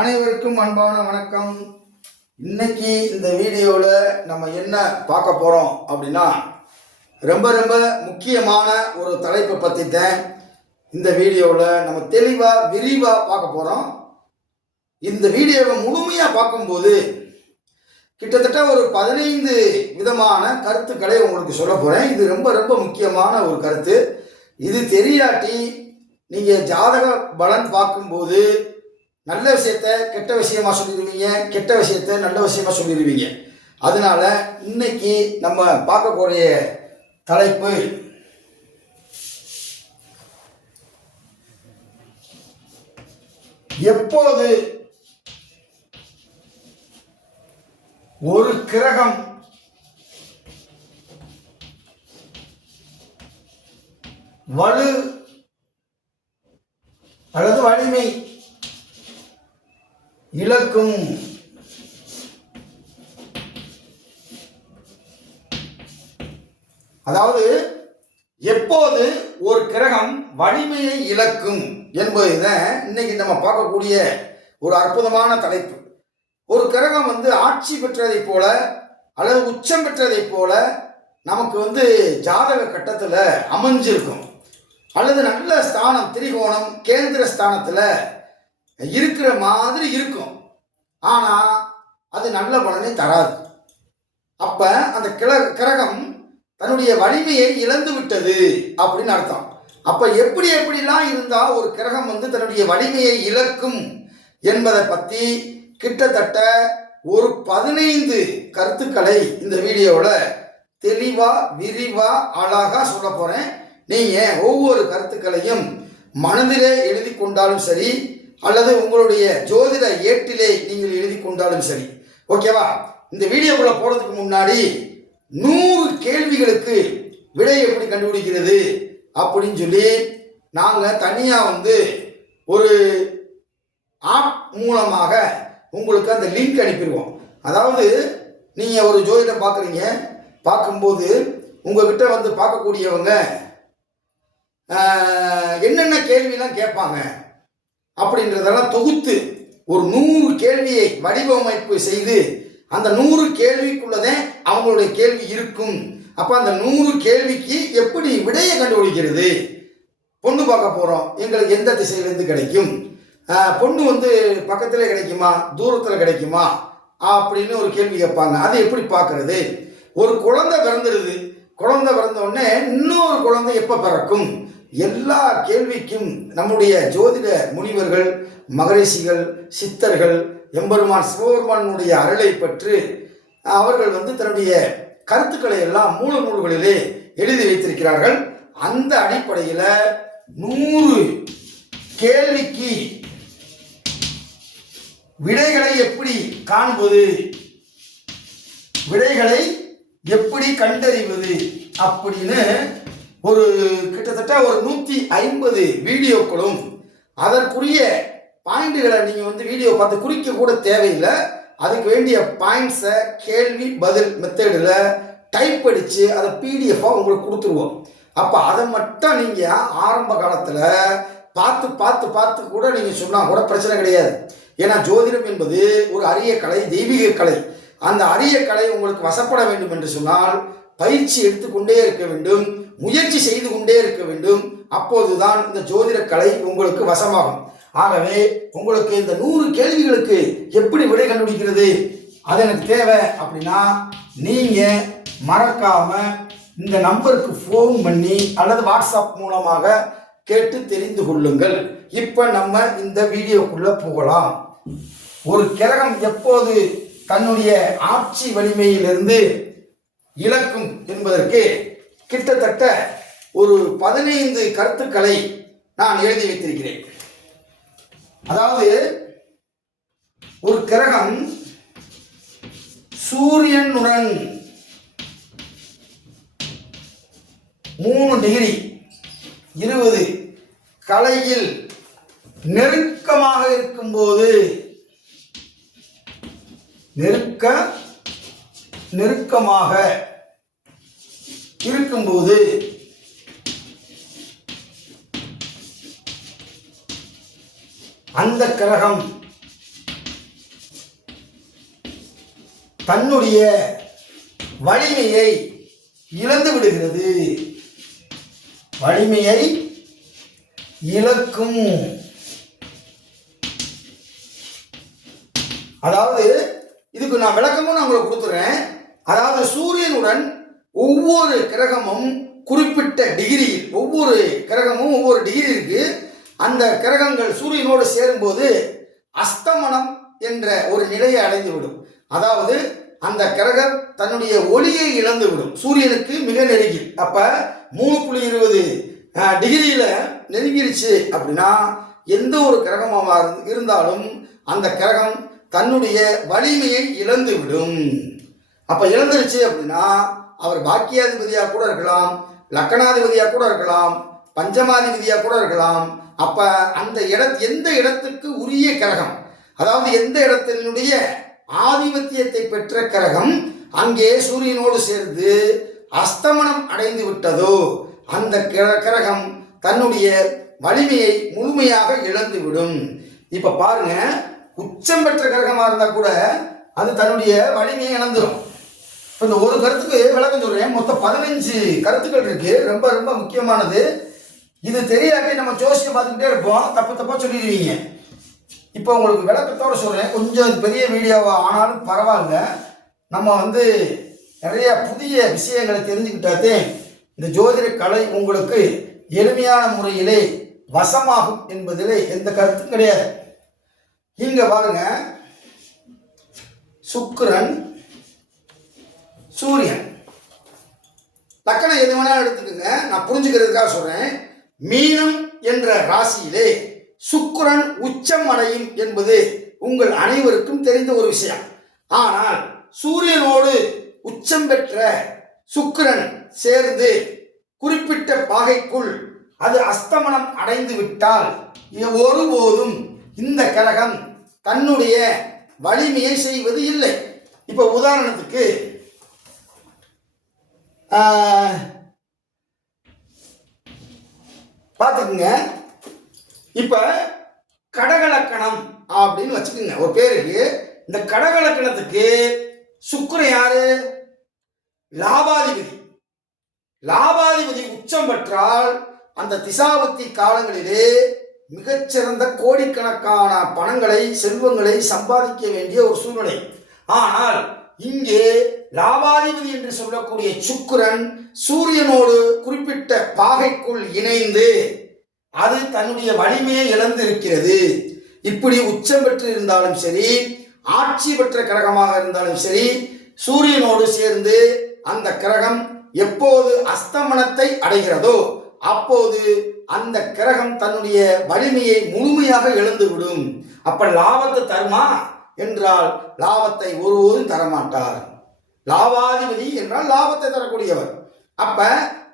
அனைவருக்கும் அன்பான வணக்கம். இன்னைக்கு இந்த வீடியோவில் நம்ம என்ன பார்க்க போகிறோம் அப்படின்னா, ரொம்ப ரொம்ப முக்கியமான ஒரு தலைப்பை பற்றி தான் இந்த வீடியோவில் நம்ம தெளிவாக விரிவாக பார்க்க போகிறோம். இந்த வீடியோவை முழுமையாக பார்க்கும்போது கிட்டத்தட்ட ஒரு 15 விதமான கருத்துக்களை உங்களுக்கு சொல்ல போகிறேன். இது ரொம்ப ரொம்ப முக்கியமான ஒரு கருத்து. இது தெரியாட்டி நீங்கள் ஜாதக பலன் பார்க்கும்போது நல்ல விஷயத்த கெட்ட விஷயமா சொல்லிடுவீங்க, கெட்ட விஷயத்த நல்ல விஷயமா சொல்லிடுவீங்க. அதனால இன்னைக்கு நம்ம பார்க்கக்கூடிய தலைப்பு எப்போது ஒரு கிரகம் வலு அல்லது வலிமை இழக்கும். அதாவது எப்போது ஒரு கிரகம் வலிமையை இழக்கும் என்பதுதான் இன்னைக்கு நம்ம பார்க்கக்கூடிய ஒரு அற்புதமான தலைப்பு. ஒரு கிரகம் ஆட்சி பெற்றதை போல அல்லது உச்சம் பெற்றதை போல நமக்கு ஜாதக கட்டத்தில் அமைஞ்சிருக்கும், அல்லது நல்ல ஸ்தானம் திரிகோணம் கேந்திர ஸ்தானத்தில் இருக்கிற மாதிரி இருக்கும். ஆனால் அது நல்ல பலனை தராது. அப்போ அந்த கிரகம் தன்னுடைய வலிமையை இழந்து விட்டது அப்படின்னு அர்த்தம். அப்போ எப்படிலாம் இருந்தால் ஒரு கிரகம் தன்னுடைய வலிமையை இழக்கும் என்பதை பற்றி கிட்டத்தட்ட ஒரு 15 கருத்துக்களை இந்த வீடியோவில் தெளிவாக விரிவாக அழகாக சொல்ல போகிறேன். நீங்கள் ஒவ்வொரு கருத்துக்களையும் மனதிலே எழுதி கொண்டாலும் சரி, அல்லது உங்களுடைய ஜோதிட ஏட்டிலே நீங்கள் எழுதி கொண்டாலும் சரி, ஓகேவா? இந்த வீடியோக்குள்ள போறதுக்கு முன்னாடி 100 கேள்விகளுக்கு விடை எப்படி கண்டுபிடிக்கிறது அப்படின்னு சொல்லி நாங்கள் தனியாக ஒரு ஆப் மூலமாக உங்களுக்கு அந்த லிங்க் அனுப்பிடுவோம். அதாவது நீங்கள் ஒரு ஜோதிடம் பார்க்குறீங்க, பார்க்கும்போது உங்ககிட்ட பார்க்கக்கூடியவங்க என்னென்ன கேள்வியெல்லாம் கேட்பாங்க அப்படின்றதெல்லாம் தொகுத்து ஒரு 100 கேள்வியை வடிவமைப்பு செய்து அந்த 100 கேள்விக்குள்ளதே அவங்களுடைய கேள்வி இருக்கும். அப்போ அந்த 100 கேள்விக்கு எப்படி விடையை கண்டுபிடிக்கிறது? பொண்ணு பார்க்க போகிறோம், எங்களுக்கு எந்த திசையிலேருந்து கிடைக்கும்? பொண்ணு பக்கத்தில் கிடைக்குமா, தூரத்தில் கிடைக்குமா அப்படின்னு ஒரு கேள்வி கேட்பாங்க. அதை எப்படி பார்க்கறது? ஒரு குழந்தை பிறந்துடுது, குழந்தை பிறந்த உடனே இன்னொரு குழந்தை எப்போ பிறக்கும்? எல்லா கேள்விக்கும் நம்முடைய ஜோதிட முனிவர்கள், மகரிஷிகள், சித்தர்கள், எம்பெருமான் சிவபெருமானுடைய அருளை பெற்று அவர்கள் தன்னுடைய கருத்துக்களை எல்லாம் மூல நூல்களிலே எழுதி வைத்திருக்கிறார்கள். அந்த அடிப்படையில் 100 கேள்விக்கு விடைகளை எப்படி காண்பது, விடைகளை எப்படி கண்டறிவது அப்படின்னு ஒரு கிட்டத்தட்ட ஒரு 150 வீடியோக்களும் அதற்குரிய பாயிண்ட்டுகளை நீங்கள் வீடியோ பார்த்து குறிக்க கூட தேவையில்லை. அதுக்கு வேண்டிய பாயிண்ட்ஸை கேள்வி பதில் மெத்தடில் டைப் அடித்து அதை பிடிஎஃபாக உங்களுக்கு கொடுத்துருவோம். அப்போ அதை மட்டும் நீங்கள் ஆரம்ப காலத்தில் பார்த்து பார்த்து பார்த்து கூட நீங்கள் சொன்னால் கூட பிரச்சனை கிடையாது. ஏன்னா ஜோதிடம் என்பது ஒரு அரிய கலை, தெய்வீக கலை. அந்த அரிய கலை உங்களுக்கு வசப்பட வேண்டும் என்று சொன்னால் பயிற்சி எடுத்துக்கொண்டே இருக்க வேண்டும், முயற்சி செய்து கொண்டே இருக்க வேண்டும். அப்போதுதான் இந்த ஜோதிட கலை உங்களுக்கு வசமாகும். ஆகவே உங்களுக்கு இந்த 100 கேள்விகளுக்கு எப்படி விடை கண்டுபிடிக்கிறது, அது எனக்கு தேவை அப்படின்னா நீங்கள் மறக்காம இந்த நம்பருக்கு ஃபோன் பண்ணி அல்லது வாட்ஸ்அப் மூலமாக கேட்டு தெரிந்து கொள்ளுங்கள். இப்போ நம்ம இந்த வீடியோக்குள்ள போகலாம். ஒரு கிரகம் எப்போது தன்னுடைய ஆட்சி வலிமையிலிருந்து இழக்கும் என்பதற்கு கிட்டத்தட்ட ஒரு 15 கருத்துக்களை நான் எழுதி வைத்திருக்கிறேன். அதாவது ஒரு கிரகம் சூரியனுடன் 3 டிகிரி 20 கலையில் நெருக்கமாக இருக்கும்போது நெருக்கமாக இருக்கும்போது அந்த கிரகம் தன்னுடைய வலிமையை இழந்து விடுகிறது. வலிமையை இழக்கும். அதாவது இதுக்கு நான் விளக்கமும் நான் உங்களுக்கு கொடுத்துறேன். அதாவது சூரியனுடன் ஒவ்வொரு கிரகமும் குறிப்பிட்ட டிகிரியில், ஒவ்வொரு கிரகமும் ஒவ்வொரு டிகிரி இருக்கு. அந்த கிரகங்கள் சூரியனோடு சேரும்போது அஸ்தமனம் என்ற ஒரு நிலையை அடைந்துவிடும். அதாவது அந்த கிரகம் தன்னுடைய ஒளியை இழந்து விடும். சூரியனுக்கு மிக நெருங்கி, அப்ப 3.20 டிகிரியில நெருங்கிருச்சு அப்படின்னா எந்த ஒரு கிரகமாக இருந்தாலும் அந்த கிரகம் தன்னுடைய வலிமையை இழந்து விடும். அப்ப இழந்துருச்சு அப்படின்னா அவர் பாக்கியாதிபதியா கூட இருக்கலாம், லக்கணாதிபதியா கூட இருக்கலாம், பஞ்சமாதிபதியா கூட இருக்கலாம். அப்ப அந்த எந்த இடத்துக்கு உரிய கிரகம், அதாவது எந்த இடத்தினுடைய ஆதிபத்தியத்தை பெற்ற கிரகம் அங்கே சூரியனோடு சேர்ந்து அஸ்தமனம் அடைந்து விட்டதோ அந்த கிரகம் தன்னுடைய வலிமையை முழுமையாக இழந்துவிடும். இப்ப பாருங்க, உச்சம் பெற்ற கிரகமா இருந்தா கூட அது தன்னுடைய வலிமையை இழந்துடும். இந்த ஒரு கருத்துக்கு விளக்கம் சொல்றேன். மொத்தம் 15 கருத்துக்கள் இருக்கு. ரொம்ப ரொம்ப முக்கியமானது. இது தெரியாட்டி நம்ம ஜோசியம் பார்த்துக்கிட்டே இருப்போம், தப்பு தப்பா சொல்லிடுவீங்க. இப்போ உங்களுக்கு விளக்கத்தோட சொல்றேன். கொஞ்சம் பெரிய வீடியோவா ஆனாலும் பரவாயில்ல. நம்ம நிறைய புதிய விஷயங்களை தெரிஞ்சுக்கிட்டாதே இந்த ஜோதிட கலை உங்களுக்கு எளிமையான முறையிலே வசமாகும் என்பதிலே எந்த கருத்தும் கிடையாது. இங்க பாருங்க, சுக்கிரன், சூரியன், லக்கணம் எது வேணாலும் எடுத்துக்கோங்க, நான் புரிஞ்சுக்கிறதுக்காக சொல்றேன். மீனம் என்ற ராசியிலே சுக்கிரன் உச்சம் அடையும் என்பது உங்கள் அனைவருக்கும் தெரிந்த ஒரு விஷயம். ஆனால் சூரியனோடு உச்சம் பெற்ற சுக்கிரன் சேர்ந்து குறிப்பிட்ட பாகைக்குள் அது அஸ்தமனம் அடைந்து விட்டால் ஒருபோதும் இந்த கிரகம் தன்னுடைய வலிமையை செய்வது இல்லை. இப்ப உதாரணத்துக்கு பார்த்துக்குங்க. இப்ப கடகலக்கணம் அப்படின்னு வச்சுக்கோங்க ஒரு பேருக்கு. இந்த கடகலக்கணத்துக்கு சுக்கிரன் யாரு? லாபாதிபதி. லாபாதிபதி உச்சம் பெற்றால் அந்த திசாபுத்தி காலங்களிலே மிகச்சிறந்த கோடிக்கணக்கான பணங்களை, செல்வங்களை சம்பாதிக்க வேண்டிய ஒரு சூழ்நிலை. ஆனால் இங்கே லாபாதிபதி என்று சொல்லக்கூடிய சுக்கிரன் சூரியனோடு குறிப்பிட்ட பாகைக்குள் இணைந்து அது தன்னுடைய வலிமையை இழந்து இருக்கிறது. இப்படி உச்சம் பெற்று இருந்தாலும் சரி, ஆட்சி பெற்ற கிரகமாக இருந்தாலும் சரி, சூரியனோடு சேர்ந்து அந்த கிரகம் எப்போது அஸ்தமனத்தை அடைகிறதோ அப்போது அந்த கிரகம் தன்னுடைய வலிமையை முழுமையாக இழந்துவிடும். அப்ப லாபத்தை தருமா என்றால் லாபத்தை ஒருபோதும் தரமாட்டார். லாபாதிபதி என்றால் லாபத்தை தரக்கூடியவர். அப்ப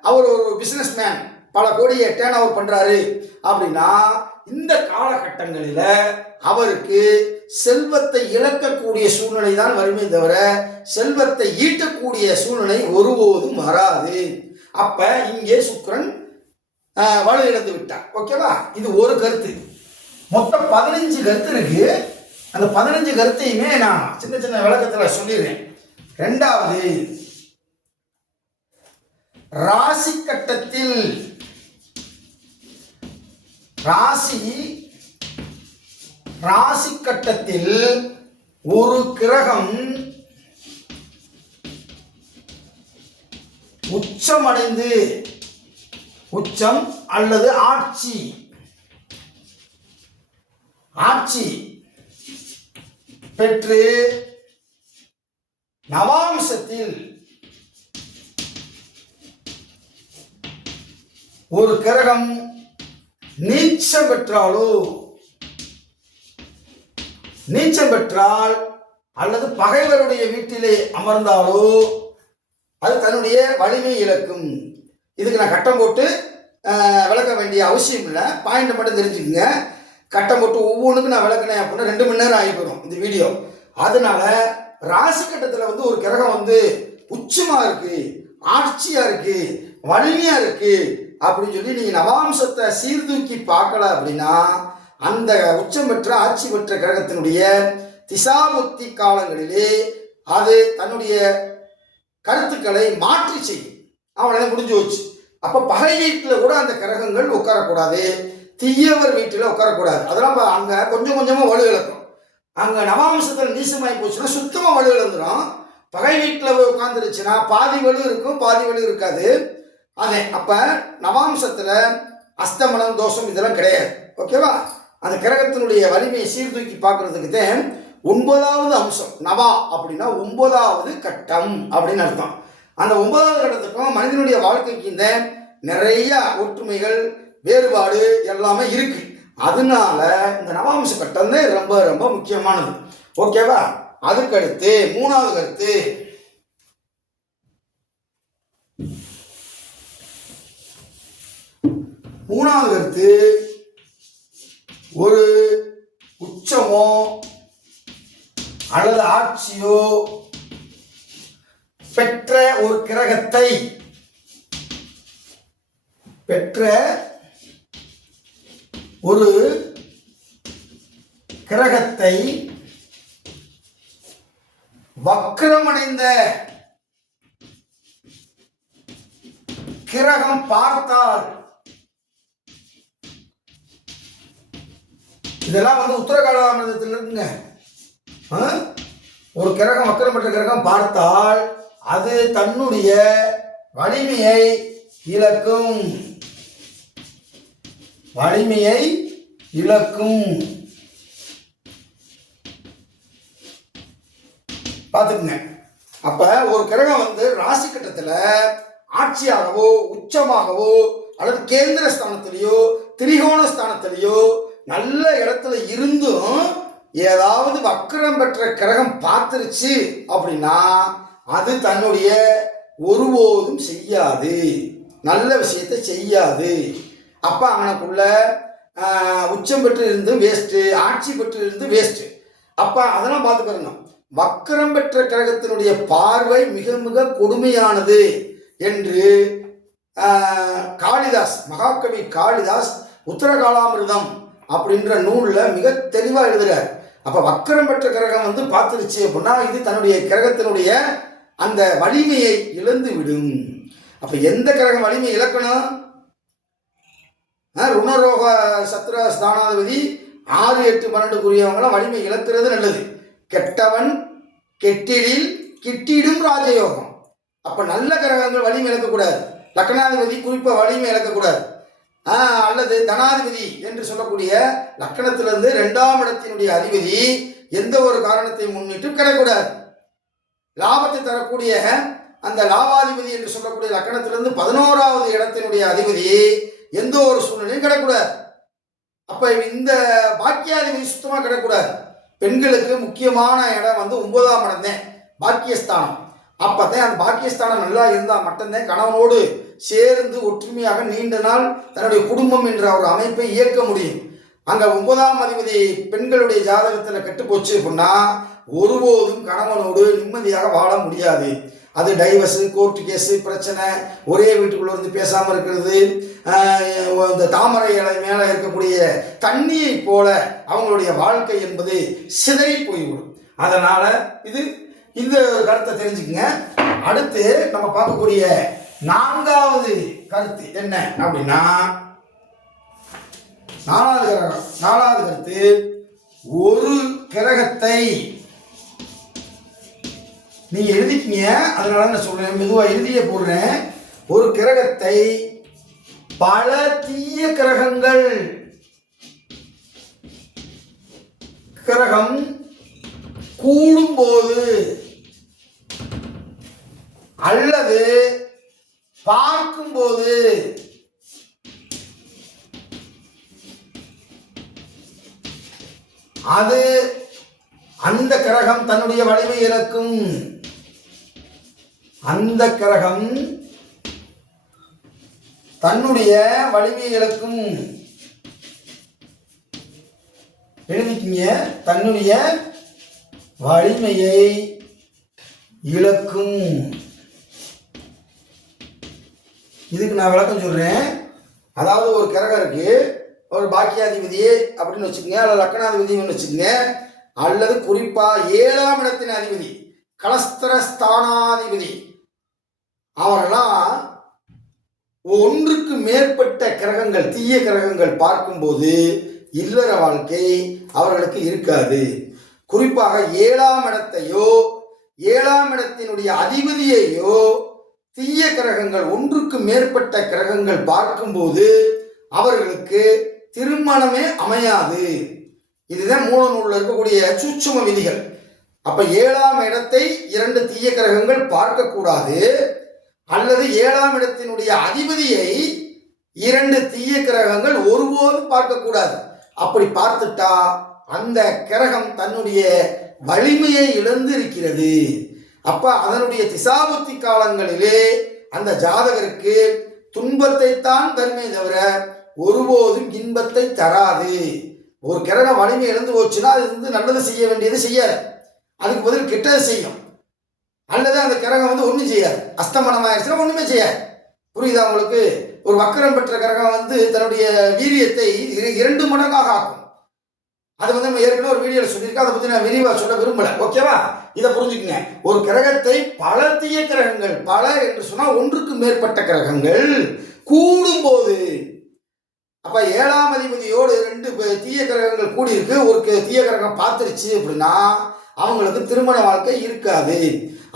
அவர் ஒரு பிசினஸ் மேன், பல கோடியை டேர்ன் ஓவர் பண்றாரு அப்படின்னா இந்த காலகட்டங்களில் அவருக்கு செல்வத்தை இழக்கக்கூடிய சூழ்நிலை தான் வருமே தவிர செல்வத்தை ஈட்டக்கூடிய சூழ்நிலை ஒருபோதும் வராது. அப்ப இங்கே சுக்கிரன் வலு இழந்து விட்டார். ஓகேவா? இது ஒரு கருத்து. மொத்தம் 15 கருத்து இருக்கு. அந்த 15 கருத்தையுமே நான் சின்ன சின்ன விளக்கத்தில் சொல்லிடுறேன். ரெண்டாவது, ராசி கட்டத்தில் ராசி கட்டத்தில் ஒரு கிரகம் உச்சமடைந்து, உச்சம் அல்லது ஆட்சி பெற்று நவாம்சத்தில் ஒரு கிரகம் நீச்சம் பெற்றால் அல்லது பகைவருடைய வீட்டிலே அமர்ந்தாலோ அது தன்னுடைய வலிமை இழக்கும். இதுக்கு நான் கட்டம் போட்டு விளக்க வேண்டிய அவசியம் இல்லை. பாயிண்ட் மட்டும் தெரிஞ்சுக்கங்க. கட்டம் போட்டு ஒவ்வொன்றுக்கும் நான் விளக்கினேன் அப்படின்னா 2 மணி நேரம் ஆகி போயிடும் இந்த வீடியோ. அதனால ராசி கட்டத்தில் ஒரு கிரகம் உச்சமா இருக்கு, ஆட்சியா இருக்கு, வலிமையா இருக்கு அப்படின்னு சொல்லி நீங்க நவாம்சத்தை சீர்தூக்கி பார்க்கல அப்படின்னா அந்த உச்சம் பெற்ற ஆட்சி பெற்ற கிரகத்தினுடைய திசாபுத்தி காலங்களிலே அது தன்னுடைய கருத்துக்களை மாற்றி செய்யும். அவ்வளோதான், முடிஞ்சு போச்சு. அப்போ பகை வீட்டில் கூட அந்த கிரகங்கள் உட்காரக்கூடாது, தீயவர் வீட்டில் உட்காரக்கூடாது. அதெல்லாம் அங்கே கொஞ்சம் கொஞ்சமாக வலு இழக்கும். அங்கே நவாம்சத்தில் நீசமாகி போச்சுன்னா சுத்தமாக வலு இழந்துடும். பகை வீட்டில் போய் உட்காந்துருச்சுன்னா பாதி வலு இருக்கும், பாதி வலு இருக்காது. அதே அப்போ நவாம்சத்தில் அஸ்தமனம் தோஷம் இதெல்லாம் கிடையாது. ஓகேவா? அந்த கிரகத்தினுடைய வலிமையை சீர்தூக்கி பார்க்கறதுக்கு தான் 9வது அம்சம். நவா அப்படின்னா 9வது கட்டம் அப்படின்னு அர்த்தம். அந்த 9வது கட்டத்துக்கும் மனிதனுடைய வாழ்க்கைக்கு இந்த நிறைய ஒற்றுமைகள் வேறுபாடு எல்லாமே இருக்கு. அதனால இந்த நவாம்ச கட்டம் தான் ரொம்ப ரொம்ப முக்கியமானது. ஓகேவா? அதுக்கடுத்து 3வது கருத்து, ஒரு உச்சமோ அல்லது ஆட்சியோ பெற்ற ஒரு கிரகத்தை வக்ரமடைந்த கிரகம் பார்த்தால், இதெல்லாம் உத்தரகாலாமிரதத்தில் இருக்குங்க. ஒரு கிரகம் வக்ரம் பெற்ற கிரகம் பார்த்தால் அது தன்னுடைய வலிமையை இழக்கும். பார்த்துக்குங்க. அப்ப ஒரு கிரகம் ராசி கட்டத்தில் ஆட்சியாகவோ உச்சமாகவோ அல்லது கேந்திர ஸ்தானத்திலேயோ திரிகோண ஸ்தானத்திலேயோ நல்ல இடத்துல இருந்தும் ஏதாவது வக்ரம் பெற்ற கிரகம் பார்த்துருச்சு அப்படின்னா அது தன்னுடைய ஒருபோதும் செய்யாது, நல்ல விஷயத்தை செய்யாது. அப்போ அவனுக்குள்ள உச்சம் பெற்று இருந்து வேஸ்ட்டு, ஆட்சி பெற்று இருந்து வேஸ்ட்டு. அப்போ அதெல்லாம் பார்த்துக்கணும். வக்ரம் பெற்ற கிரகத்தினுடைய பார்வை மிக மிக கொடுமையானது என்று காளிதாஸ், மகாகவி காளிதாஸ் உத்தரகாலாமிர்தம் அப்படின்ற நூலில் மிக தெளிவாக எழுதுகிறார். அப்போ வக்ரம் பெற்ற கிரகம் பார்த்துருச்சு அப்படின்னா இது தன்னுடைய கிரகத்தினுடைய அந்த வலிமையை இழந்து விடும். அப்போ எந்த கிரகம் வலிமை இழக்கணும்? ருணரோக சத்ர ஸ்தானாதிபதி 6, 8, 12 வலிமை இழக்கிறது நல்லது. கெட்டவன் கெட்டிடில் கிட்டிடும் ராஜயோகம். அப்போ நல்ல கிரகங்கள் வலிமை இழக்கக்கூடாது. லக்னாதிபதி குறிப்பாக வலிமை இழக்கக்கூடாது. அல்லது தனாதிபதி என்று சொல்லக்கூடிய லக்கணத்திலிருந்து 2ஆம் இடத்தினுடைய அதிபதி எந்த ஒரு காரணத்தை முன்னிட்டு கிடைக்கூடாது. லாபத்தை தரக்கூடிய அந்த லாபாதிபதி என்று சொல்லக்கூடிய லக்கணத்திலிருந்து 11ஆவது இடத்தினுடைய அதிபதி எந்த ஒரு சூழ்நிலையும் கிடைக்கூடாது. அப்ப இந்த பாக்கியாதிபதி சுத்தமாக கிடைக்கூடாது. பெண்களுக்கு முக்கியமான இடம் 9ஆம் இடம் தான், பாக்கியஸ்தானம். அப்பதான் அந்த பாக்கியஸ்தானம் நல்லா இருந்தால் மட்டும்தான் கணவனோடு சேர்ந்து ஒற்றுமையாக நீண்ட நாள் தன்னுடைய குடும்பம் என்ற ஒரு அமைப்பை இயக்க முடியும். அங்கே 9ஆம் அதிபதி பெண்களுடைய ஜாதகத்தில் கெட்டு போச்சு அப்படின்னா ஒருபோதும் கணவனோடு நிம்மதியாக வாழ முடியாது. அது டைவர்ஸு, கோர்ட்டு கேஸு, பிரச்சனை, ஒரே வீட்டுக்குள்ளே பேசாமல் இருக்கிறது, இந்த தாமரை இலை மேலே இருக்கக்கூடிய தண்ணியை போல அவங்களுடைய வாழ்க்கை என்பது சிதறி போய்விடும். அதனால் இந்த கருத்தை தெரிஞ்சுக்கங்க. அடுத்து நம்ம பார்க்கக்கூடிய 4வது கருத்து என்ன அப்படின்னா, 4வது கருத்து, ஒரு கிரகத்தை நீங்க எழுதிக்கீங்க, அதனால நான் சொல்றேன், மெதுவாக எழுதிய போடுறேன். ஒரு கிரகத்தை பல தீய கிரகம் கூடும்போது அல்லது பார்க்கும்போது அது அந்த கிரகம் தன்னுடைய வலிமை இழக்கும். அந்த கிரகம் தன்னுடைய வலிமையை இழக்கும். எழுதிக்கீங்க, தன்னுடைய வலிமையை இழக்கும். இதுக்கு நான் விளக்கம் சொல்றேன். அதாவது ஒரு கிரகம் இருக்கு, ஒரு பாக்கியாதிபதியே அப்படின்னு வச்சுக்கோங்க, அல்லது லக்கணாதிபதினு வச்சுக்கோங்க, அல்லது குறிப்பா 7ஆம் இடத்தின் அதிபதி கலஸ்திரஸ்தானாதிபதி அவரெல்லாம் ஒன்றுக்கு மேற்பட்ட கிரகங்கள் தீய கிரகங்கள் பார்க்கும்போது இல்லற வாழ்க்கை அவர்களுக்கு இருக்காது. குறிப்பாக 7ஆம் இடத்தையோ 7ஆம் இடத்தினுடைய அதிபதியையோ தீய கிரகங்கள் ஒன்றுக்கு மேற்பட்ட கிரகங்கள் பார்க்கும்போது அவர்களுக்கு திருமணமே அமையாது. இதுதான் மூல நூலில் இருக்கக்கூடிய சூட்சும விதிகள். அப்ப 7ஆம் இடத்தை 2 தீய கிரகங்கள் பார்க்கக்கூடாது, அல்லது 7ஆம் இடத்தினுடைய அதிபதியை 2 தீய கிரகங்கள் ஒருபோதும் பார்க்கக்கூடாது. அப்படி பார்த்துட்டா அந்த கிரகம் தன்னுடைய வலிமையை இழந்து இருக்கிறது. அப்ப அதனுடைய திசாபுத்தி காலங்களிலே அந்த ஜாதகருக்கு துன்பத்தை தான் தருமே தவிர ஒருபோதும் இன்பத்தை தராது. ஒரு கிரகம் வலிமை இழந்து போச்சுன்னா அது நல்லது செய்ய வேண்டியது செய்யாது, அதுக்கு பதில் கெட்டது செய்யும். அல்லது அந்த கிரகம் ஒன்றும் செய்யாது, அஸ்தமனம் ஆயிடுச்சுன்னா ஒன்றுமே செய்யாது. புரியுதா உங்களுக்கு? ஒரு வக்கரம் பெற்ற கிரகம் தன்னுடைய வீரியத்தை 2 மடங்காக ஆக்கும். அது நம்ம ஏற்கனவே ஒரு வீடியோவில் சொல்லியிருக்கேன், அதை பற்றி நான் விரிவாக சொல்ல விரும்பலை. ஓகேவா? இதை புரிஞ்சுக்கங்க. ஒரு கிரகத்தை பல தீய கிரகங்கள், பல என்று சொன்னால் ஒன்றுக்கு மேற்பட்ட கிரகங்கள் கூடும்போது, அப்ப 7ஆம் அதிபதியோடு 2 தீய கிரகங்கள் கூடியிருக்கு, ஒரு தீய கிரகம் பார்த்துருச்சு அப்படின்னா அவங்களுக்கு திருமண வாழ்க்கை இருக்காது.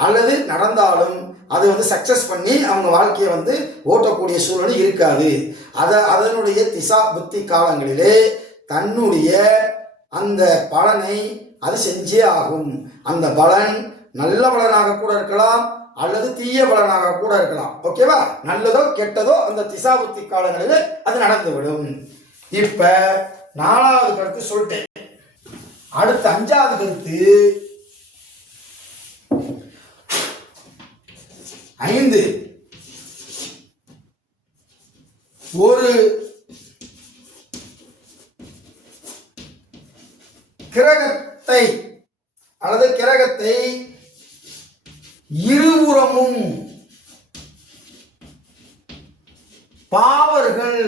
அல்லது நடந்தாலும் அது சக்சஸ் பண்ணி அவங்க வாழ்க்கையை ஓட்டக்கூடிய சூழ்நிலை இருக்காது. அதனுடைய திசா புத்தி காலங்களிலே தன்னுடைய அந்த பலனை அது செஞ்சே ஆகும். அந்த பலன் நல்ல பலனாக கூட இருக்கலாம், அல்லது தீய பலனாக கூட இருக்கலாம். ஓகேவா? நல்லதோ கெட்டதோ அந்த திசா புத்தி காலங்களில் அது நடந்துவிடும். இப்ப 4வது கருத்து சொல்லிட்டேன். அடுத்த 5வது கருத்து 5 ஒரு கிரகத்தை அல்லது கிரகத்தை இருபுறமும் பாவர்கள்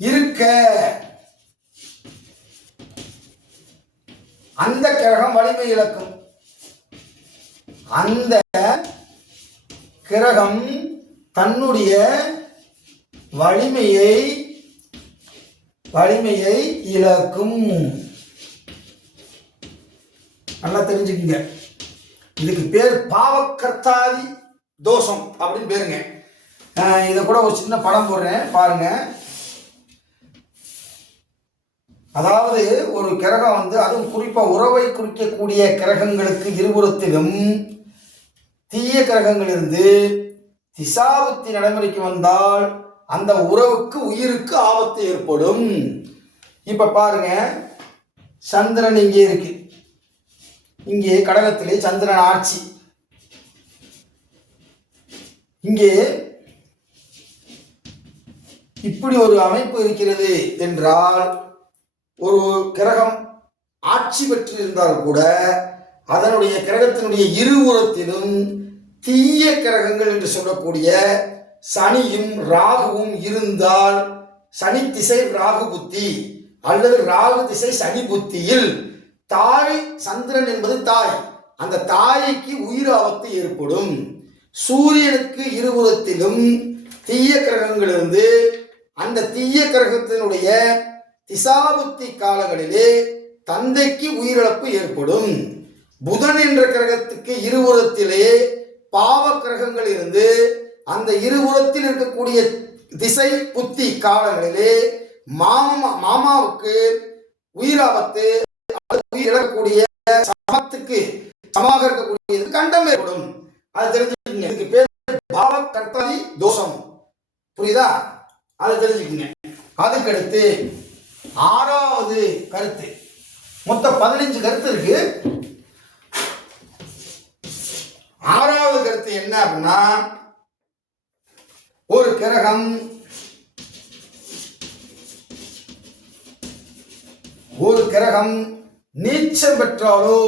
இருக்க அந்த கிரகம் வலிமை இழக்கும். அந்த கிரகம் தன்னுடைய வலிமையை இழக்கும். நல்லா தெரிஞ்சுக்கங்க. இதுக்கு பேர் பாவக்கர்த்தாதி தோஷம் அப்படின்னு பேருங்க. இதை கூட ஒரு சின்ன படம் போடுறேன் பாருங்க. அதாவது ஒரு கிரகம் அதுவும் குறிப்பா உறவை குறிக்கக்கூடிய கிரகங்களுக்கு இருபுறத்திலும் தீய கிரகங்கள் இருந்து திசாபுத்தி நடைமுறைக்கு வந்தால் அந்த உறவுக்கு உயிருக்கு ஆபத்து ஏற்படும். இப்ப பாருங்க, சந்திரன் இங்கே இருக்கு, இங்கே கடகத்திலே சந்திரன் ஆட்சி. இங்கே இப்படி ஒரு அமைப்பு இருக்கிறது என்றால், ஒரு கிரகம் ஆட்சி பெற்று இருந்தால் கூட அதனுடைய கிரகத்தினுடைய இருபுறத்திலும் தீய கிரகங்கள் என்று சொல்லக்கூடிய சனியும் ராகுவும் இருந்தால், சனி திசை ராகு புத்தி அல்லது ராகு திசை சனி புத்தியில் தாய் சந்திரன் என்பது தாய், அந்த தாய்க்கு உயிர் ஆபத்து ஏற்படும். சூரியனுக்கு இருபுறத்திலும் தீய கிரகங்கள் இருந்து அந்த தீய கிரகத்தினுடைய திசாபுத்தி காலங்களிலே தந்தைக்கு உயிரிழப்பு ஏற்படும். புதன் என்ற கிரகத்துக்கு இருபுறத்திலே பாவ கிரகங்கள் இருந்து அந்த இருபுறத்தில் இருக்கக்கூடிய திசை புத்தி காலங்களிலே மாமாவுக்கு உயிராபத்து, உயிர் இழக்கக்கூடிய சமத்துக்கு சமமாக இருக்கக்கூடிய கண்டம் ஏற்படும். அது தெரிஞ்சுக்கங்க. இதுக்கு பேர் பாவகர்த்தாதி தோஷம். புரியுதா? அதை தெரிஞ்சுக்கங்க. அதுக்கடுத்து 6வது கருத்து. மொத்தம் 15 கருத்து இருக்கு. 6வது கருத்து என்ன அப்படின்னா, ஒரு கிரகம் நீச்சம் பெற்றாலோ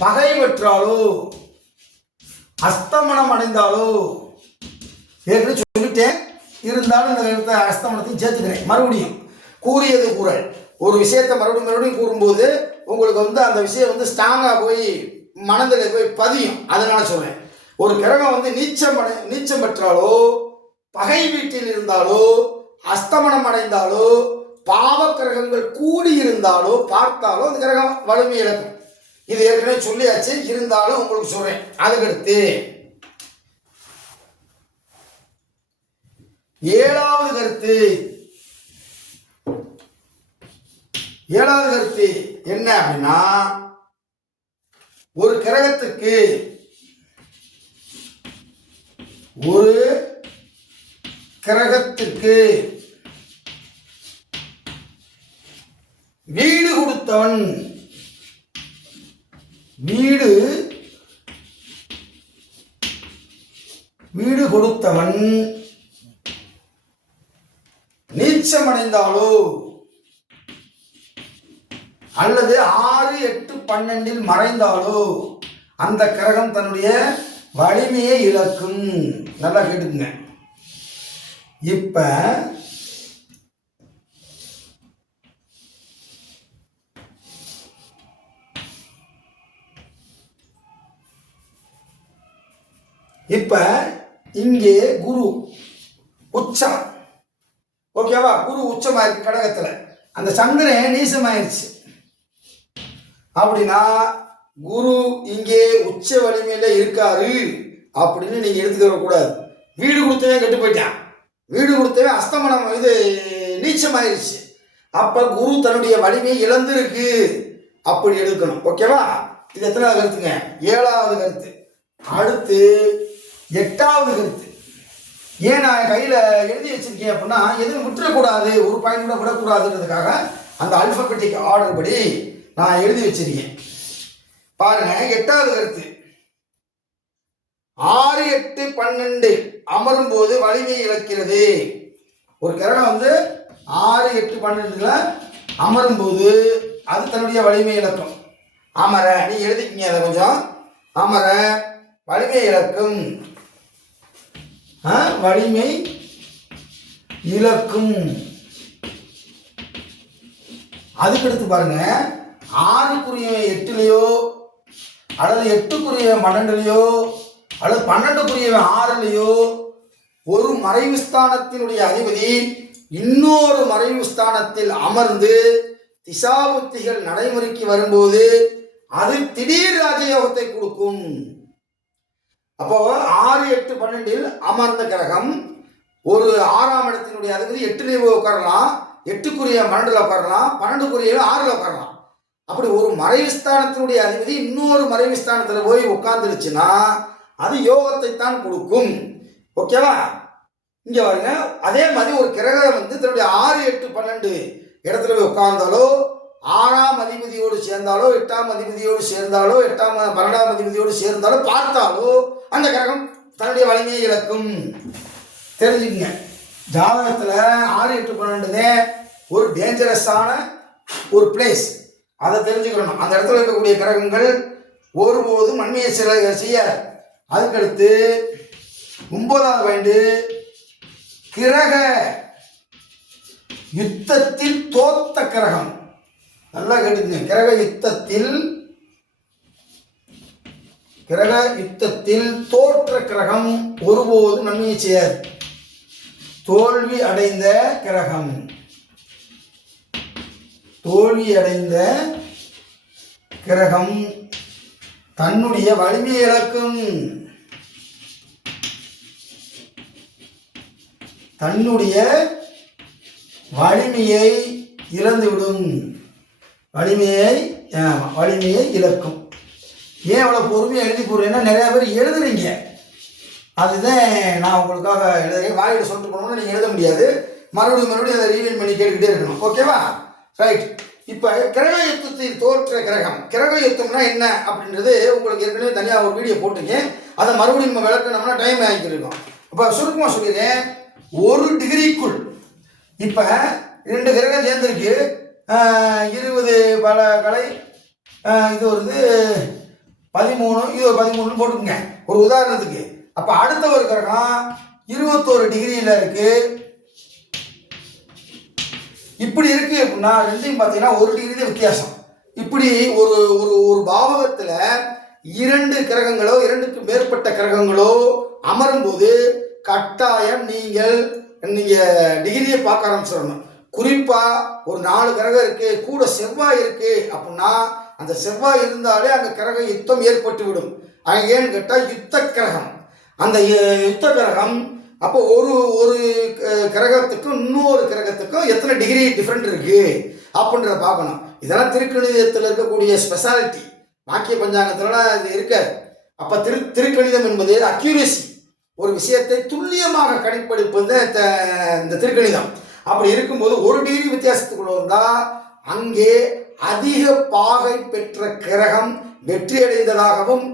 பகை பெற்றாலோ அஸ்தமனம் அடைந்தாலோ, ஏற்கனவே சொல்லிட்டேன், இருந்தாலும் இந்த கருத்தை அஸ்தமனத்தையும் சேர்த்துக்கிறேன். மறுபடியும் கூறியது கூறல், ஒரு விஷயத்தை மறுபடியும் கூறும்போது உங்களுக்கு வந்து அந்த விஷயம் வந்து ஸ்ட்ராங்காக போய் மனதில் போய் பதியும். அதனால சொல்றேன், ஒரு கிரகம் வந்து நீச்சம் பெற்றாலோ, பகை வீட்டில் இருந்தாலோ, அஸ்தமனம் அடைந்தாலோ, பாவ கிரகங்கள் கூடி இருந்தாலோ பார்த்தாலோ அந்த கிரகம் வலிமை இழக்கும். இது ஏற்கனவே சொல்லியாச்சு, இருந்தாலும் உங்களுக்கு சொல்றேன். அதுக்கடுத்து ஏழாவது கருத்து என்ன அப்படின்னா, ஒரு கிரகத்துக்கு வீடு கொடுத்தவன் நீச்சமடைந்தாலோ அல்லது 6, 8, 12 மறைந்தாலோ அந்த கிரகம் தன்னுடைய வலிமையை இழக்கும். நல்லா கேட்டுக்குங்க. இப்ப இங்கே குரு உச்சம், ஓகேவா? குரு உச்சமாயிருக்கு கடகத்துல, அந்த சந்திரன் நீசமாயிருச்சு. அப்படின்னா குரு இங்கே உச்ச வலிமையில இருக்காரு அப்படின்னு நீங்க எடுத்துக்க கூடாது. வீடு கொடுத்தவன் கெட்டு போயிட்டான், வீடு கொடுத்தவன் அஸ்தமனம் இது நீச்சமாயிருச்சு. அப்ப குரு தன்னுடைய வலிமையை இழந்திருக்கு அப்படி எடுக்கணும். ஓகேவா? இது எத்தனாவது கருத்துங்க? ஏழாவது கருத்து. அடுத்து எட்டாவது கருத்து. ஏன் நான் கையில் எழுதி வச்சிருக்கேன் அப்படின்னா, எதுவும் விட்டுறக்கூடாது, ஒரு பாயிண்ட் கூட விடக்கூடாதுன்றதுக்காக அந்த அல்பபெட்டிக் ஆர்டர் படி நான் எழுதி வச்சிருக்கேன். பாருங்க, எட்டாவது கருத்து. 6, 8, 12 அமரும் போது வலிமையை இழக்கிறது. ஒரு கிரகம் வந்து 6, 8, 12 அமரும் போது அது தன்னுடைய வலிமை இழக்கும். அமர, நீ எழுதிக்கிங்க அதை கொஞ்சம். அமர வலிமை இழக்கும், வலிமை இழக்கும். அதுக்கடுத்து பாருங்க, 6க்குரிய 8லயோ அல்லது 8க்குரிய 12லயோ அல்லது 12க்குரிய 6லயோ ஒரு மறைவு ஸ்தானத்தினுடைய அதிபதி இன்னொரு மறைவு ஸ்தானத்தில் அமர்ந்து திசாபுத்திகள் நடைமுறைக்கு வரும்போது அது திடீர் ராஜயோகத்தை கொடுக்கும். அப்போ 6, 8, 12 அமர்ந்த கிரகம் ஒரு 6ஆம் இடத்தினுடைய அதிபதி 8ல உட்காரலாம், 8க்குரிய 12ல உட்காரலாம், 12க்குரிய 6ல உட்காரலாம். அப்படி ஒரு மறைவுஸ்தானத்தினுடைய அதிபதி இன்னொரு மறைவுஸ்தானத்தில் போய் உட்கார்ந்துருச்சுன்னா அது யோகத்தை தான் கொடுக்கும். ஓகேவா? இங்க பாருங்க, அதே மாதிரி ஒரு கிரகம் வந்து தன்னுடைய 6, 8, 12 இடத்துல போய் உட்கார்ந்தாலோ, 6ஆம் அதிபதியோடு சேர்ந்தாலோ, 8ஆம் அதிபதியோடு சேர்ந்தாலோ, 12ஆம் அதிபதியோடு சேர்ந்தாலோ பார்த்தாலோ அந்த கிரகம் தன்னுடைய வலிமையை இழக்கும். தெரிஞ்சுக்கங்க, ஜாதகத்தில் 6, 8, 12 ஒரு டேஞ்சரஸான ஒரு பிளேஸ், அதை தெரிஞ்சுக்கணும். அந்த இடத்துல இருக்கக்கூடிய கிரகங்கள் ஒருபோதும் நன்மையை செய்ய. அதுக்கடுத்து 9வது பாயிண்ட், கிரக யுத்தத்தில் தோத்த கிரகம். நல்லா கேட்டுக்கங்க, கிரக யுத்தத்தில் தோற்ற கிரகம் ஒருபோதும் நன்மையை செய்யாது. தோல்வி அடைந்த கிரகம் தன்னுடைய வலிமையை இழக்கும். தன்னுடைய வலிமையை இழந்துவிடும். வலிமையை இழக்கும். ஏன் அவ்வளோ பொறுமையாக எழுதி போடுறேன்னா, நிறையா பேர் எழுதுறீங்க, அதுதான் நான் உங்களுக்காக எழுதுறேன். வாயில் சொல்லிட்டு போனோம்னா நீங்கள் எழுத முடியாது, மறுபடியும் அதை ரீவைண்ட் பண்ணி கேட்டுக்கிட்டே இருக்கணும். ஓகேவா? ரைட். இப்போ கிரக யுத்தத்தில் தோற்ற கிரகம், கிரக யுத்தம்னா என்ன அப்படின்றது உங்களுக்கு ஏற்கனவே தனியாக ஒரு வீடியோ போட்டிருக்கேன். அதை மறுபடியும் நம்ம விளக்கணும்னா டைம் ஆகிக்கிருக்கோம். இப்போ சுருக்கமாக சொல்லிடுறேன். 1 டிகிரிக்குள் இப்போ 2 கிரகம் சேர்ந்துருக்கு, 20 பல கலை, இது வருது 13, இது 13 போட்டுக்குங்க ஒரு உதாரணத்துக்கு. அப்போ அடுத்த ஒரு கிரகம் 21 டிகிரியில் இருக்கு. இப்படி இருக்கு அப்படின்னா ரெண்டையும் பார்த்தீங்கன்னா 1 டிகிரி வித்தியாசம். இப்படி ஒரு ஒரு ஒரு பாவகத்தில் 2 கிரகங்களோ 2க்கு மேற்பட்ட கிரகங்களோ அமரும் போது கட்டாயம் நீங்க டிகிரியை பார்க்க ஆரம்பிச்சிடணும். குறிப்பா ஒரு 4 கிரகம் இருக்கு, கூட செவ்வாய் இருக்கு அப்படின்னா அந்த செவ்வாய் இருந்தாலே அங்க கிரக யுத்தம் ஏற்பட்டு விடும். ஏன்னு கேட்டா யுத்த கிரகம். அந்த யுத்த கிரகம் அப்போ ஒரு ஒரு கிரகத்துக்கும் இன்னொரு கிரகத்துக்கும் எத்தனை டிகிரி டிஃப்ரெண்ட் இருக்கு அப்படின்றத பார்க்கணும். இதெல்லாம் திருக்கணிதத்தில் இருக்கக்கூடிய ஸ்பெஷாலிட்டி. வாக்கிய பஞ்சாங்கத்துலலாம் இது இருக்காது. அப்போ திருக்கணிதம் என்பது அக்யூரசி, ஒரு விஷயத்தை துல்லியமாக கணிப்பெடுப்பது இந்த திருக்கணிதம். அப்படி இருக்கும்போது 1 டிகிரி வித்தியாசத்துக்குள்ள வந்தால் அங்கே அதிக பாகை பெற்ற கிரகம் வெற்றி அடைந்ததாகவும்,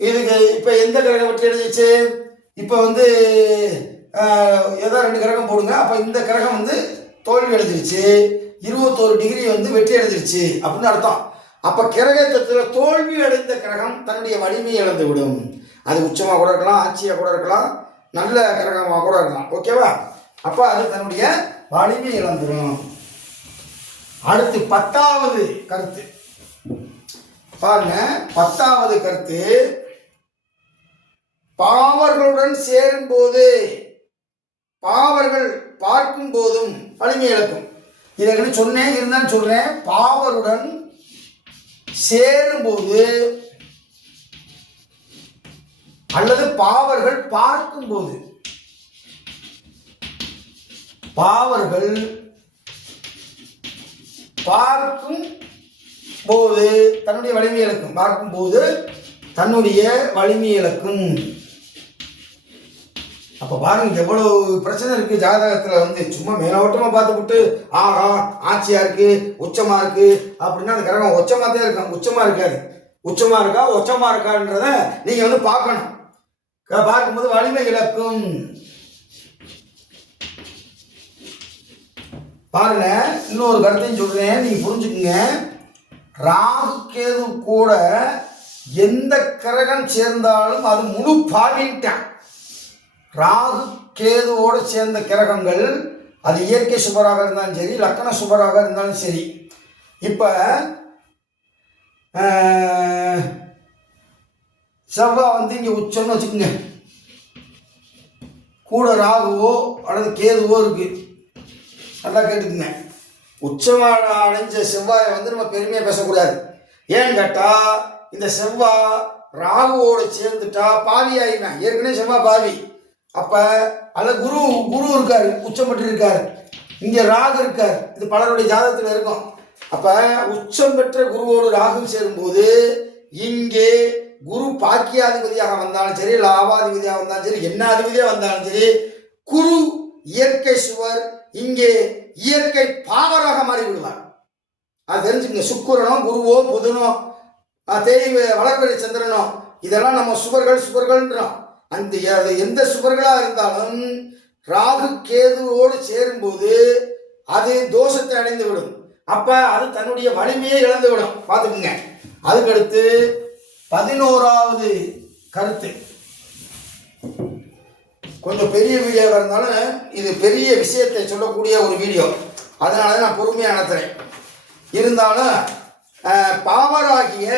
இதுக்கு இப்போ எந்த கிரகம் வெற்றி அடைஞ்சிச்சு? இப்போ ஏதோ 2 கிரகம் போடுங்க, அப்போ இந்த கிரகம் தோல்வி அடைஞ்சிருச்சு, 21 டிகிரி வெற்றி அடைஞ்சிருச்சு அப்படின்னு அர்த்தம். அப்போ கிரகத்தில் தோல்வி அடைந்த கிரகம் தன்னுடைய வலிமையை இழந்து விடும். அது உச்சமாக கூட இருக்கலாம், ஆட்சியாக கூட இருக்கலாம், நல்ல கிரகமாக கூட இருக்கலாம். ஓகேவா? அப்போ அது தன்னுடைய வலிமை இழந்துடும். அடுத்து 10வது கருத்து பாருங்க. 10வது கருத்து, பாவர்களுடன் சேரும் போது, பாவர்கள் பார்க்கும் போதும் வலிமை இழக்கும். இதை சொன்னேன், இருந்தாலும் சொல்றேன். பாவருடன் சேரும்போது அல்லது பாவர்கள் பார்க்கும்போது, பாவர்கள் பார்க்கும் போது தன்னுடைய வலிமை இழக்கும். பார்க்கும் போது தன்னுடைய வலிமை இழக்கும். அப்ப பாருங்க எவ்வளவு பிரச்சனை இருக்கு ஜாதகத்துல. சும்மா மேலோட்டமா பார்த்துவிட்டு ஆஹா ஆட்சியா இருக்கு, உச்சமா இருக்கு அப்படின்னா அந்த கிரகம் உச்சமா தான் இருக்கும். உச்சமா இருக்காது. உச்சமா இருக்கா உச்சமா இருக்கான்றத நீங்க பார்க்கணும். பார்க்கும்போது வலிமை இழக்கும். பாருங்க, இன்னொரு கருத்தையும் சொல்றேன், நீங்க புரிஞ்சுக்குங்க. ராகு கேது கூட எந்த கிரகம் சேர்ந்தாலும் அது முழு பாவிட்டான். ராகு கேதுவோடு சேர்ந்த கிரகங்கள் அது இயற்கை சுபராக இருந்தாலும் சரி, லக்கண சுபராக இருந்தாலும் சரி. இப்போ செவ்வாய் இங்கே உச்சம்னு வச்சுக்கோங்க, கூட ராகுவோ அல்லது கேதுவோ இருக்கு. நல்லா கேட்டுக்குங்க. உச்சமாக அடைஞ்ச செவ்வாயை நம்ம பெருமையாக பேசக்கூடாது. ஏன்னு கேட்டால் இந்த செவ்வாய் ராகுவோடு சேர்ந்துட்டா பாவி ஆயிடுவேன். ஏற்கனவே செவ்வாய் பாவி. அப்போ அதில் குரு இருக்காரு, உச்சம் பெற்று இருக்காரு. இங்கே ராகு இருக்கார். இது பலருடைய ஜாதகத்தில் இருக்கும். அப்போ உச்சம் பெற்ற குருவோடு ராகு சேரும்போது இங்கே குரு பாக்கியாதிபதியாக வந்தாலும் சரி, லாபாதிபதியாக வந்தாலும் சரி, என்ன அதிபதியாக வந்தாலும் சரி, குரு இயற்கை சுவர் இங்கே இயற்கை பாவராக மாறிவிடுவார். அது தெரிஞ்சுக்கங்க. சுக்கிரனோ குருவோ புதனோ தேய்வு வளர்வழி சந்திரனோ இதெல்லாம் நம்ம சுவர்கள்ன்றோம். அந்த எந்த சுவர்களாக இருந்தாலும் ராகு கேதுவோடு சேரும்போது அது தோஷத்தை அடைந்து விடும். அப்ப அது தன்னுடைய வலிமையை இழந்து விடும். பார்த்துக்குங்க. அதுக்கடுத்து 11வது கருத்து, கொஞ்சம் பெரிய வீடியோவாக இருந்தாலும் இது பெரிய விஷயத்தை சொல்லக்கூடிய ஒரு வீடியோ, அதனால நான் பொறுமையாக நடத்துகிறேன். இருந்தாலும் பாவராகிய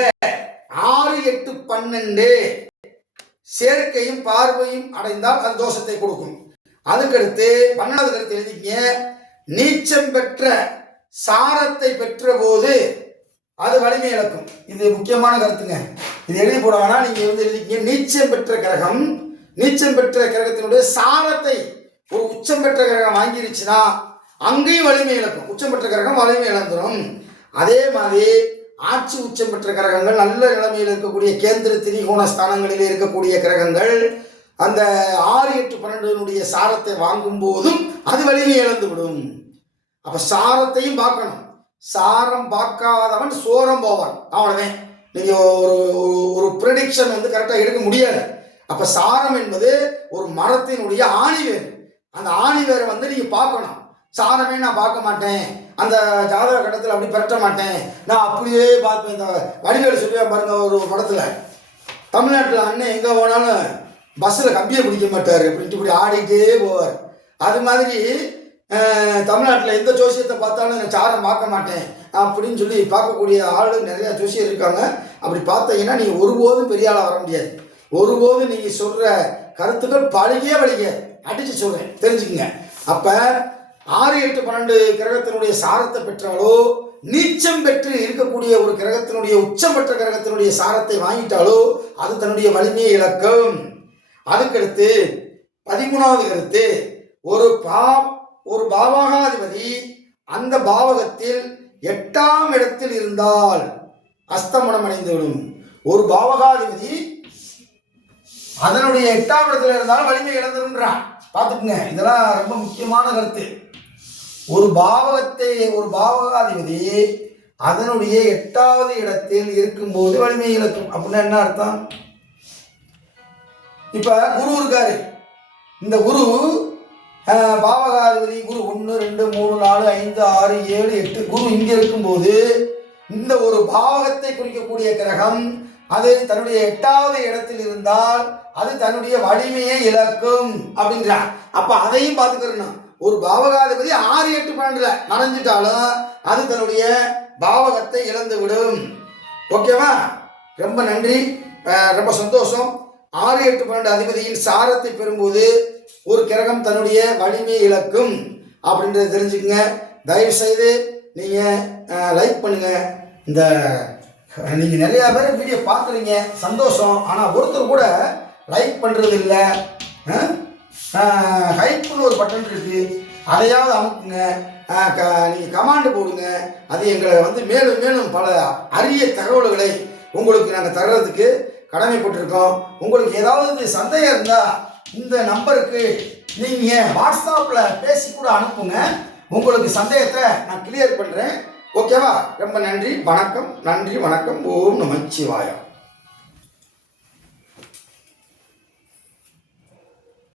6, 8, 12 சேர்க்கையும் பார்வையும் அடைந்தால் அது தோஷத்தை கொடுக்கும். அதுக்கடுத்து 12வது கருத்து எழுதிங்க. நீச்சம் பெற்ற சாரத்தை பெற்ற போது அது வலிமை இழக்கும். இது முக்கியமான கருத்துங்க. இது எழுதி போடுவாங்கன்னா நீங்க எழுதிங்க. நீச்சம் பெற்ற கிரகம், நீச்சம் பெற்ற கிரகத்தினுடைய சாரத்தை ஒரு உச்சம் பெற்ற கிரகம் வாங்கிருச்சுன்னா அங்கேயும் வலிமை இழக்கும். உச்சம் பெற்ற கிரகம் வலிமை இழந்துடும். அதே மாதிரி ஆட்சி உச்சம் பெற்ற கிரகங்கள், நல்ல நிலைமையில் இருக்கக்கூடிய கேந்திர திரிகோண ஸ்தானங்களில் இருக்கக்கூடிய கிரகங்கள் அந்த 6, 8, 12 சாரத்தை வாங்கும் போதும் அது வலிமை இழந்து விடும். அப்ப சாரத்தையும் பார்க்கணும். சாரம் பார்க்காதவன் சோரம் போவான். அவ்வளவுதான். நீங்க ஒரு ப்ரெடிக்ஷன் கரெக்டாக எடுக்க முடியாது. அப்ப சாரம் என்பது ஒரு மரத்தினுடைய ஆணிவேர். அந்த ஆணிவேரை நீங்க பார்க்கணும். சாரமே நான் பார்க்க மாட்டேன், அந்த ஜாதக கட்டத்தில் அப்படி பெறட்ட மாட்டேன், நான் அப்படியே பார்ப்பேன். இந்த வடிவேலு சொல்லுவேன் பாருங்க ஒரு படத்துல, தமிழ்நாட்டில் அண்ணன் எங்கே போனாலும் பஸ்ஸில் கம்பியை பிடிக்க மாட்டார் அப்படின்ட்டு இப்படி ஆடிக்கிட்டே போவார். அது மாதிரி தமிழ்நாட்டில் எந்த ஜோசியத்தை பார்த்தாலும் நான் சாரம் பார்க்க மாட்டேன் அப்படின்னு சொல்லி பார்க்கக்கூடிய ஆள் நிறையா ஜோசியர் இருக்காங்க. அப்படி பார்த்தீங்கன்னா நீங்கள் ஒருபோதும் பெரிய ஆளாக வர முடியாது. ஒருபோதும் நீங்கள் சொல்கிற கருத்துக்கள் பழகிய அடித்து சொல்கிறேன், தெரிஞ்சுக்குங்க. அப்போ 6, 8, 12 கிரகத்தினுடைய சாரத்தை பெற்றாலோ, நீச்சம் பெற்று இருக்கக்கூடிய ஒரு கிரகத்தினுடைய உச்சம் பெற்ற கிரகத்தினுடைய சாரத்தை வாங்கிட்டாலோ அது தன்னுடைய வலிமையை இழக்கும். அதுக்கடுத்து 13வது கருத்து, ஒரு பாவகாதிபதி அந்த பாவகத்தில் 8ஆம் இடத்தில் இருந்தால் அஸ்தமனம் அடைந்துவிடும். ஒரு பாவகாதிபதி அதனுடைய 8ஆம் இடத்துல இருந்தாலும் வலிமை இழந்துருன்றான். பார்த்துக்குங்க, இதெல்லாம் ரொம்ப முக்கியமான கருத்து. ஒரு பாவகாதிபதி அதனுடைய 8வது இடத்தில் இருக்கும்போது வலிமை இழக்கும். அப்படின்னா என்ன அர்த்தம்? இப்ப குரு இருக்காரு. இந்த குரு பாவகாதிபதி குரு 1, 2, 3, 4, 5, 6, 7, 8 குரு இங்க இருக்கும்போது இந்த ஒரு பாவகத்தை குறிக்கக்கூடிய கிரகம் அது தன்னுடைய 8வது இடத்தில் இருந்தால் அது தன்னுடைய வலிமையை இழக்கும் அப்படின்றார். அப்ப அதையும் பார்த்துக்கிறோம். ஒரு பாவகாதிபதி 6, 8, 12 மறைஞ்சிட்டாலும் அது தன்னுடைய பாவகத்தை இழந்து விடும். ஓகேவா? ரொம்ப நன்றி, ரொம்ப சந்தோஷம். 6, 8, 12 அதிபதியின் சாரத்தை பெறும்போது ஒரு கிரகம் தன்னுடைய வலிமையை இழக்கும் அப்படின்றத தெரிஞ்சுக்குங்க. தயவு செய்து நீங்கள் லைக் பண்ணுங்க. இந்த நீங்கள் நிறையா பேர் வீடியோ பார்க்குறீங்க, சந்தோஷம். ஆனால் ஒருத்தர் கூட லைக் பண்ணுறது இல்லை. ஹைப்னு ஒரு பட்டன் இருக்குது, அதையாவது அமுக்குங்க. நீங்கள் கமாண்டு போடுங்க. அது எங்களை மேலும் மேலும் பல அரிய தகவல்களை உங்களுக்கு நாங்கள் தர்றதுக்கு கடமைப்பட்டிருக்கோம். உங்களுக்கு ஏதாவது சந்தேகம் இருந்தால் இந்த நம்பருக்கு நீங்கள் வாட்ஸ்அப்பில் பேசி கூட அனுப்புங்க. உங்களுக்கு சந்தேகத்தை நான் கிளியர் பண்ணுறேன். ஓகேவா? ரொம்ப நன்றி, வணக்கம். நன்றி, வணக்கம். ஓம் நமச்சிவாயா.